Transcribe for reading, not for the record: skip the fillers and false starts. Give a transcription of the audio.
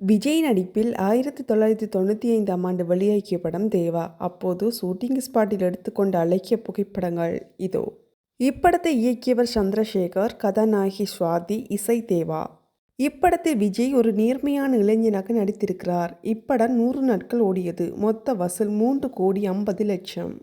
விஜய் நடிப்பில் 1995ஆம் ஆண்டு வெளியாகிய படம் தேவா. அப்போது ஷூட்டிங் ஸ்பாட்டில் எடுத்துக்கொண்ட அழகிய புகைப்படங்கள் இதோ. இப்படத்தை இயக்கியவர் சந்திரசேகர், கதாநாயகி சுவாதி, இசை தேவா. இப்படத்தில் விஜய் ஒரு நேர்மையான இளைஞனாக நடித்திருக்கிறார். இப்படம் 100 நாட்கள் ஓடியது. மொத்த வசூல் 3,50,00,000.